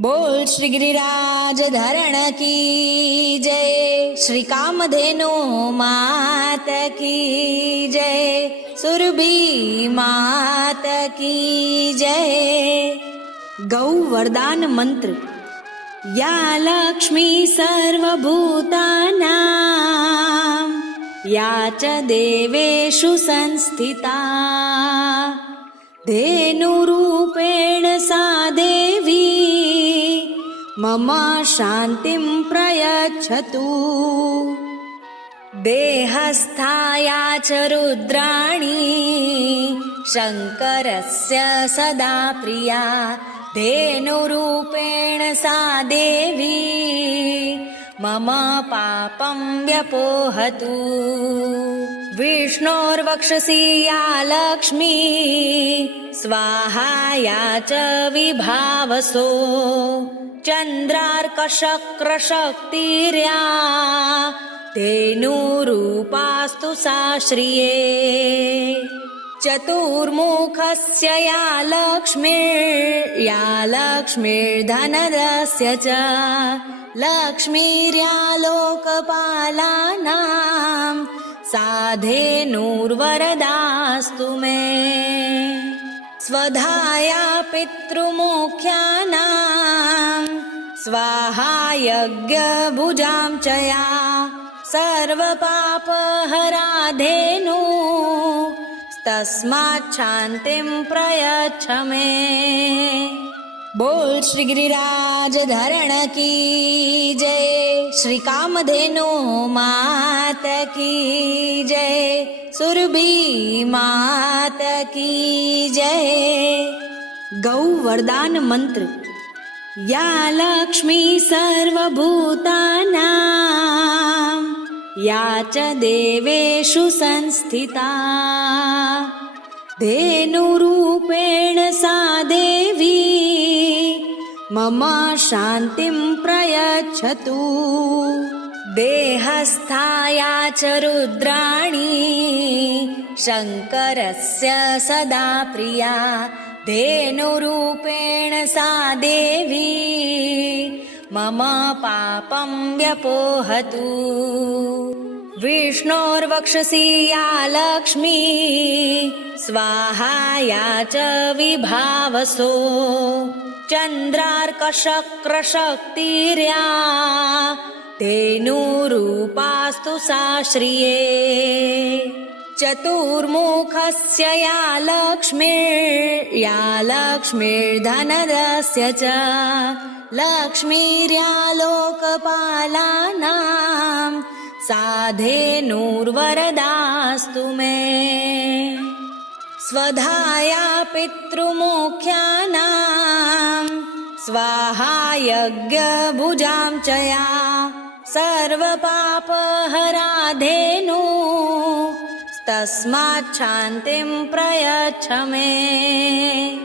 बोल श्री गिरिराज धरण की जय, श्री कामधेनु मात की जय, सुरभि मात की जय। गौ वरदान मंत्र। या लक्ष्मी सर्वभूतानां या च देवेषु संस्थिता, धेनुरूपेण सा देवी मम शान्तिं प्रयच्छतु। देहस्थाया च रुद्राणी शङ्करस्य सदा प्रिया, धेनुरूपेण सा देवी मम पापं व्यपोहतु। विष्णोर्वक्षसि या लक्ष्मी स्वाहा या च विभावसो, चन्द्रार्कशक्रशक्तिर्या धेनुरूपास्तु सा श्रिये। चतुर्मुखस्य या लक्ष्मीर्धनदस्य च, लक्ष्मीर्या लोकपालानां सा धेनुर्वरदास्तु मे। स्वधाया पितृमुख्यानां स्वाहा यज्ञभुजां च या, सर्वपापहरा धेनु तस्मात् शान्तिं प्रयच्छ मे। बोल श्री गिरिराज धरण की जय, श्री कामधेनु मात की जय, सुरभि मात की जय। गौ वरदान मंत्र। या लक्ष्मी सर्वभूतानां या च देवेषु संस्थिता, धेनुरूपेण सा देवी मम शान्तिं प्रयच्छतु। देहस्थाया च रुद्राणी शङ्करस्य सदा प्रिया, धेनुरूपेण सा देवी मम पापं व्यपोहतु। विष्णोर्वक्षसि या लक्ष्मी स्वाहा या च विभावसो, चन्द्रार्कशक्रशक्तिर्या धेनुरूपास्तु सा श्रिये। चतुर्मुखस्य या लक्ष्मीर्धनदस्य च, लक्ष्मीर्या लोकपालानां सा धेनुर्वरदास्तु मे। स्वधाया पितृमुख्यानां स्वाहा यज्ञभुजां च या, सर्वपापहरा धेनु तस्मात् शान्तिं प्रयच्छ मे।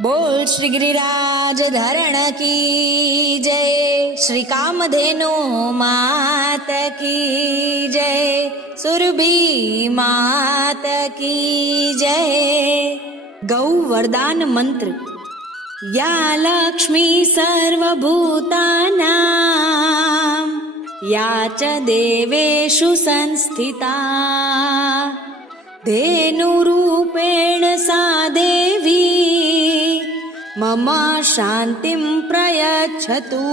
बोल श्री गिरिराज धरण की जय, श्री कामधेनु मात की जय, सुरभि मात की जय। गौ वरदान मंत्र। या लक्ष्मी सर्वभूतानां या च देवेषु संस्थिता, धेनुरूपेण सा देवी मम शान्तिं प्रयच्छतु।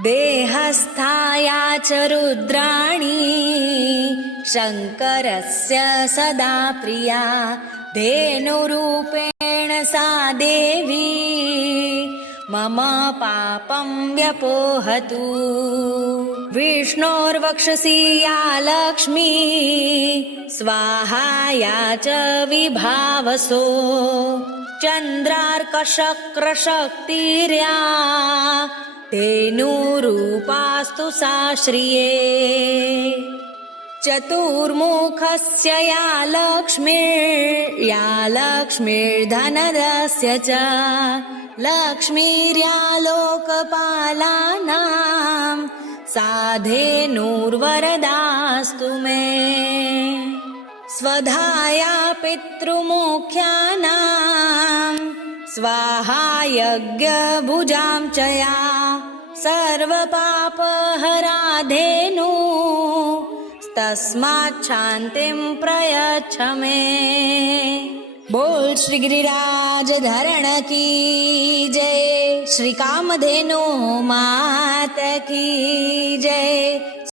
देहस्थाया च रुद्राणी शङ्करस्य सदा प्रिया, धेनुरूपेण सा देवी मम पापं व्यपोहतु। विष्णोर्वक्षसि या लक्ष्मी स्वाहा या च विभावसो, चन्द्रार्कशक्रशक्तिर्या धेनुरूपास्तु सा श्रिये। चतुर्मुखस्य या लक्ष्मीर्धनदस्य च, लक्ष्मीर्या लोकपालानां सा धेनुर्वरदास्तु मे। स्वधाया पितृमुख्यानां स्वाहा यज्ञभुजां च या सर्वपापहरा धेनु तस्मात् शान्तिं प्रयच्छ मे। बोल श्री गिरिराज धरण की जय, श्री कामधेनु मात की जय,